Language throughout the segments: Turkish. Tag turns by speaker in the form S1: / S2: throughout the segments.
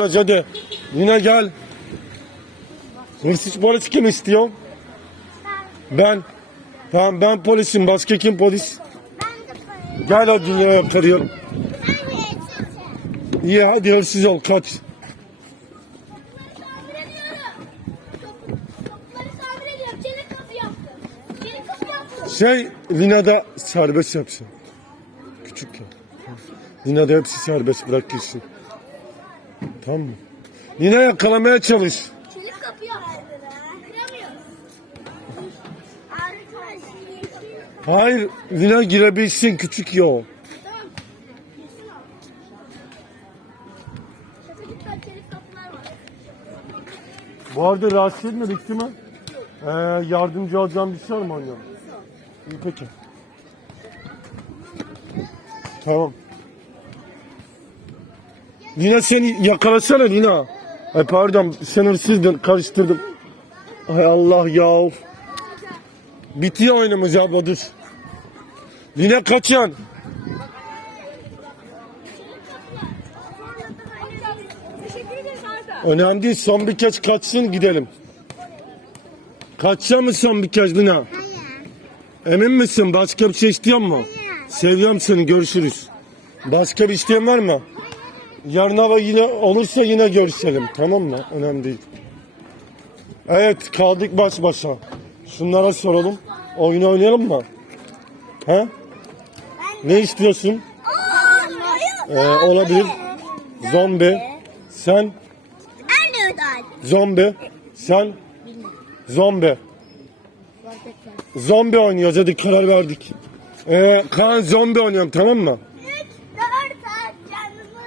S1: hadi. Yine gel. Hırsız polis kim istiyor? Ben. Tamam ben polisim. Başka kim polis? Gel hadi yine yakarıyorum. İyi hadi hırsız ol kaç. Şey Lina da serbest yapsın. Küçük ya. Lina da hepsi serbest bırak gitsin. Tamam mı? Lina yakalamaya çalış.
S2: Çelik kapı yaptım. Kıramıyoruz. Arkadaş.
S1: Hayır Lina girebilsin küçük ya. o. Bu arada rahatsız etmedik değil mi? Ee, yardımcı alacağım bir şey var mı annem? İyi peki. Tamam. Lina seni yakalasana Lina. Ay pardon sen hırsızdın karıştırdım. Ay Allah ya. Bitiyor oyunumuz abla dur. Lina kaçan. Önemli değil son bir kez kaçsın gidelim. Kaçacak mı son bir kez Lina? Emin misin? Başka bir şey istiyor mu? Seviyorum seni görüşürüz. Başka bir isteyen var mı? Yarın hava yine olursa yine görüşelim tamam mı? Önemli değil. Evet kaldık baş başa. Şunlara soralım. Oyunu oynayalım mı? Ha? Ne istiyorsun? Ee, olabilir. Zombi. Sen? Zombi. Sen? Zombi. Zombi oynuyoruz hadi karar verdik. Ee, Kaan zombi oynuyorum tamam mı?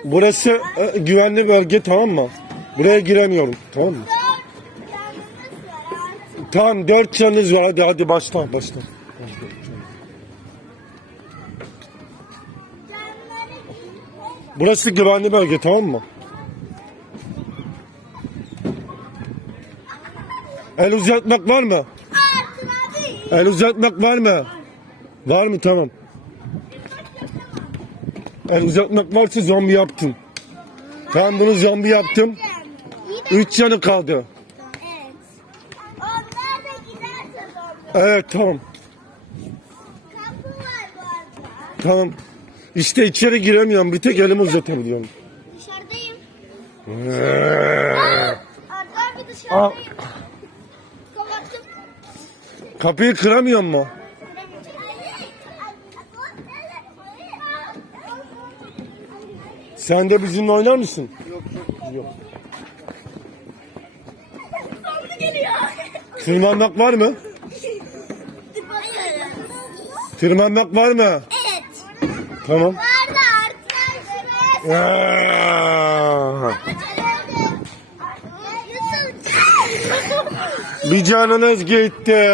S1: Burası e, güvenli bölge tamam mı? Buraya giremiyorum tamam mı?
S2: 4 canımız var artık.
S1: Tamam dört canınız var hadi hadi başla başla. Burası güvenli bölge tamam mı? El uzatmak var mı? El uzatmak var mı? Var mı tamam. El uzatmak varsa zombi yaptın. Tamam bunu zombi yaptım. Üç canı kaldı.
S2: evet. Onlar da giderse zorlu.
S1: Evet tamam.
S2: Kapı var bu arada.
S1: Tamam. İşte içeri giremiyorum. Bir tek elimi uzatabiliyorum.
S2: Dışarıdayım. Arda abi dışarıdayım. Kapattım.
S1: Kapıyı kıramıyor mu? Sen de bizimle oynar mısın? Yok yok.
S2: Geliyor.
S1: Tırmanmak var mı? Tırmanmak var mı?
S2: Evet.
S1: Tamam.
S2: Var da Yusuf.
S1: Bir canınız gitti.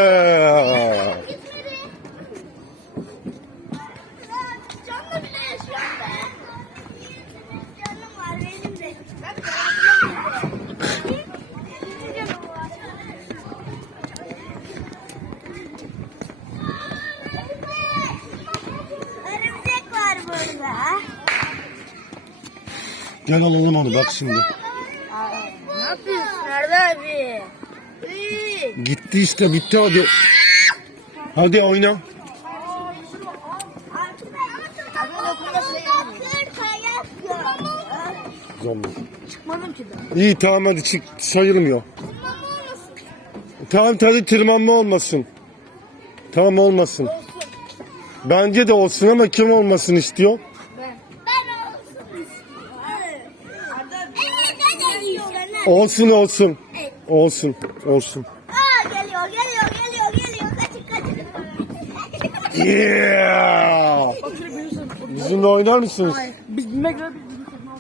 S1: Gel alalım onu bak şimdi.
S2: Ne yapıyorsun Arda abi?
S1: Gitti işte bitti hadi. Hadi oyna. Zombi.
S2: Çıkmadım ki daha.
S1: İyi tamam hadi çık sayılmıyor. Tamam hadi tırmanma olmasın. Tamam olmasın. Bence de olsun ama kim olmasın istiyor?
S2: Ben. Ben olsun istiyorum. Arda abi. Evet
S1: Olsun olsun. Olsun olsun.
S2: Aa geliyor geliyor geliyor geliyor. Kaçın kaçın.
S1: Yeah! Bizimle oynar mısınız?
S3: Biz bilmek göre biz
S2: kendime.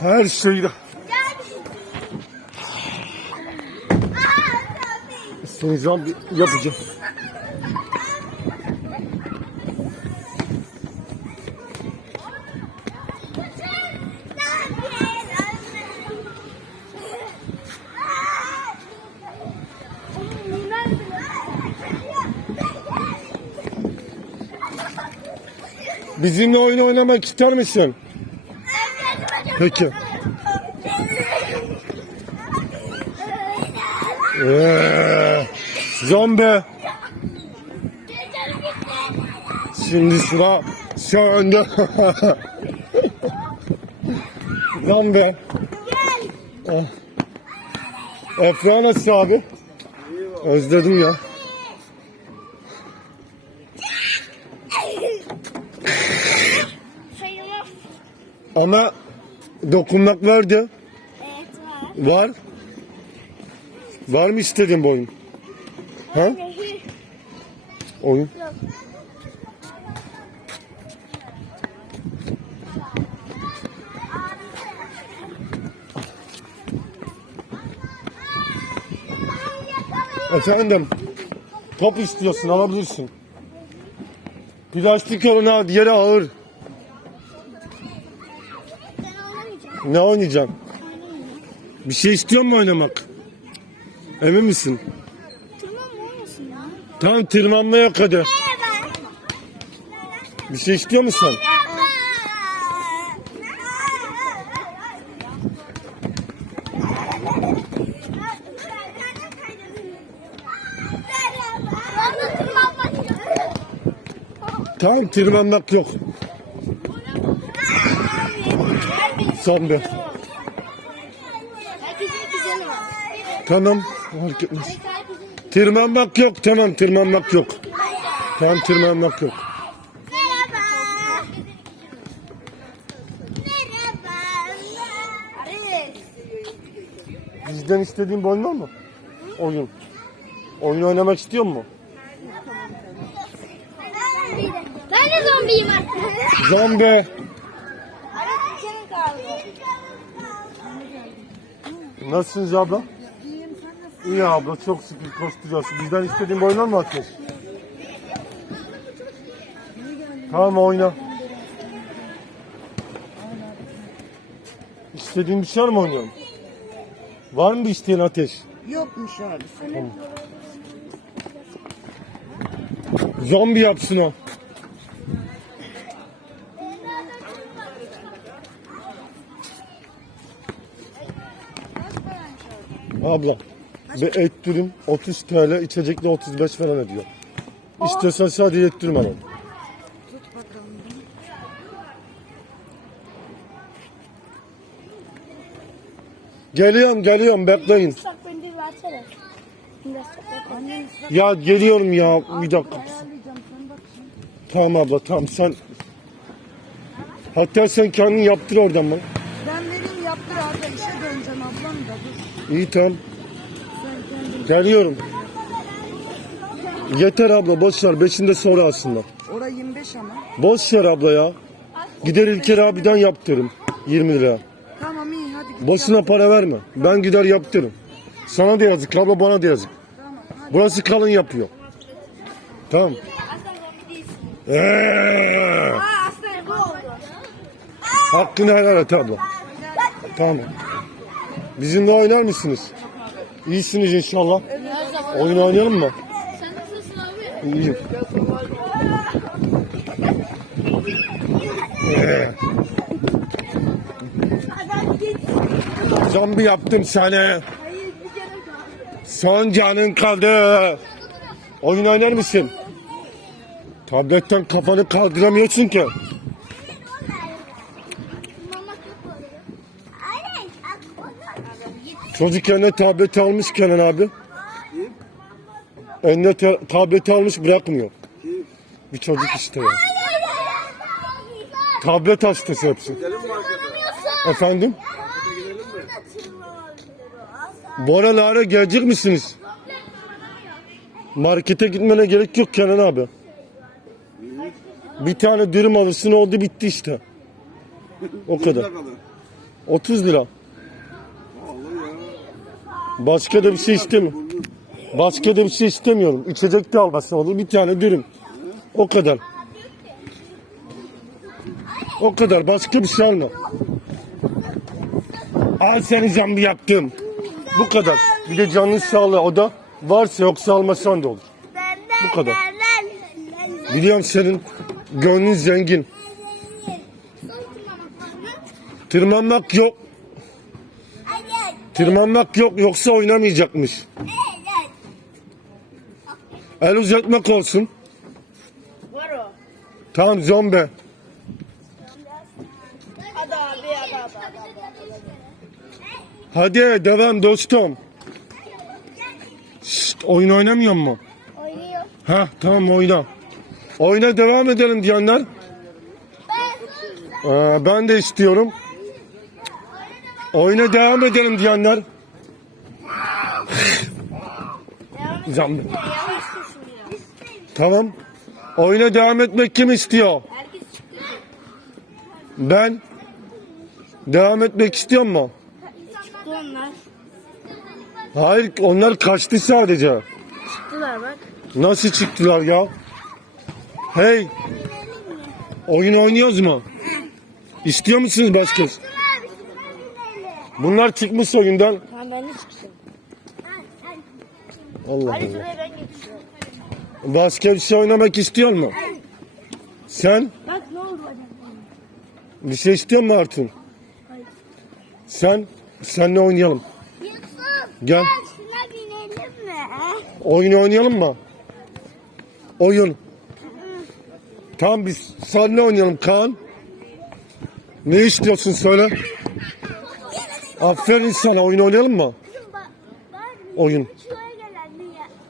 S1: Her şeyde. Seni zombi yapacağım. Bizimle oyun oynamak ister misin? Peki. Ee, zombi. Şimdi sıra sende. zombi. Ah. Efra nasıl abi? Özledim ya. Ama dokunmak vardı.
S2: Evet var.
S1: Var. Var mı istediğin bu oyun? Ha? Oyun.
S2: Yok.
S1: Efendim. Top istiyorsun alabilirsin. Plastik olana yere ağır. Ne oynayacaksın? Bir şey istiyor mu oynamak? Emin misin?
S2: Tamam mı olmasın ya?
S1: Tam tırmanmaya kadar. Bir şey istiyor musun? Tamam tırmanmak yok.
S2: Var.
S1: Tamam. Fark etmez. Tırmanmak yok. Tamam tırmanmak yok. Tamam tırmanmak yok. Bizden istediğin bir oyun mı? Oyun. Oyun oynamak istiyor mu?
S2: Ben de zombiyim artık.
S1: Zombi.
S2: Ara senin kaldı.
S1: Nasılsınız abla? İyi abla çok şükür koşturuyorsun. Bizden istediğin bir oyun var mı Ateş? Tamam oyna. İstediğin bir şey var mı oynayalım? Var mı bir isteğin Ateş?
S3: Yokmuş abi.
S1: Zombi yapsın o. Abla. Bir et dürüm 30 TL, içecekle 35 falan ediyor. İstiyorsan sadece et dürüm alalım. Geliyorum, geliyorum, bekleyin. Ya geliyorum ya, bir dakika. Tamam abla, tamam sen... Hatta sen kendin yaptır oradan bana.
S3: Ben vereyim yaptır abi. İşe döneceğim ablam da dur.
S1: İyi
S3: kendin.
S1: Geliyorum. Yeter abla boş ver. Beşinde sonra aslında.
S3: Ora 25 ama.
S1: Boş ver abla ya. Gider İlker abiden yaptırırım. 20 lira.
S3: Tamam iyi hadi git.
S1: Boşuna
S3: yap.
S1: para verme. Ben gider yaptırırım. Sana da yazık abla bana da yazık.
S3: Tamam hadi.
S1: Burası kalın yapıyor. Tamam.
S2: Aslan zombi değilsin.
S1: Eee,
S2: Aa aslan bu oldu.
S1: hakkını helal et abla. Tamam. Bizimle oynar mısınız? İyisiniz inşallah. Oyun oynayalım mı?
S2: Sen nasılsın abi?
S1: İyiyim. Zombi yaptım seni. Son canın kaldı. Oyun oynar mısın? Tabletten kafanı kaldıramıyorsun ki.
S2: Mama çok oluyor. Aynen. Git.
S1: Çocuk eline tableti almış Kenan abi. Eline te- tableti almış bırakmıyor. Bir çocuk işte ya. Tablet hastası hepsi. Efendim? Bu aralara gelecek misiniz? Markete gitmene gerek yok Kenan abi. Bir tane dürüm alırsın oldu bitti işte. O kadar. 30 lira. Başka da bir şey istemiyorum. Başka da bir şey istemiyorum. İçecek de almasın olur. Bir tane dürüm. O kadar. O kadar. Başka bir şey alma. Al seni zombi yaptım. Bu kadar. Bir de canlı sağlığı o da varsa yoksa almasan da olur. Bu kadar. Biliyorum senin gönlün zengin. Tırmanmak yok. Tırmanmak yok yoksa oynamayacakmış.
S2: Evet.
S1: El uzatmak olsun.
S3: Var o.
S1: Tamam zombi.
S3: Hadi abi hadi abi. hadi abi.
S1: Hadi devam dostum. Şşt, oyun oynamıyor mu?
S2: Oynuyor.
S1: Ha tamam oyna. Oyuna devam edelim diyenler. Ee, ben de istiyorum. Oyuna devam edelim diyenler.
S3: Koşun biraz.
S1: Tamam. Oyuna devam etmek kim istiyor? Ben. Devam etmek istiyor mu?
S3: Çıktı onlar.
S1: Hayır onlar kaçtı sadece.
S3: Çıktılar bak.
S1: Nasıl çıktılar ya? Hey. Oyun oynuyoruz mu? İstiyor musunuz başka? Bunlar çıkmış oyundan.
S3: Tamam ben de çıkacağım.
S1: Allah
S3: Hadi
S1: Allah.
S3: şuraya ben geçiyorum.
S1: Başka bir şey oynamak istiyor mu? Sen
S3: Bak ne oldu bacım.
S1: bir şey istiyor musun Artun? Sen senle oynayalım.
S2: Yusuf.
S1: Gel.
S2: Şuna binelim mi?
S1: Oyun oynayalım mı? Oyun. Tamam biz seninle oynayalım Kaan. Ne istiyorsun söyle. Aferin sana oyun oynayalım mı? Oyun.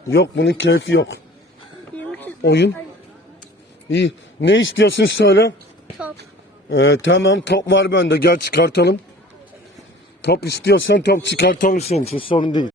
S1: Yok bunun keyfi yok. Oyun. İyi. Ne istiyorsun söyle.
S2: Top.
S1: Ee, tamam top var bende gel çıkartalım. Top istiyorsan top çıkartalım senin için sorun değil.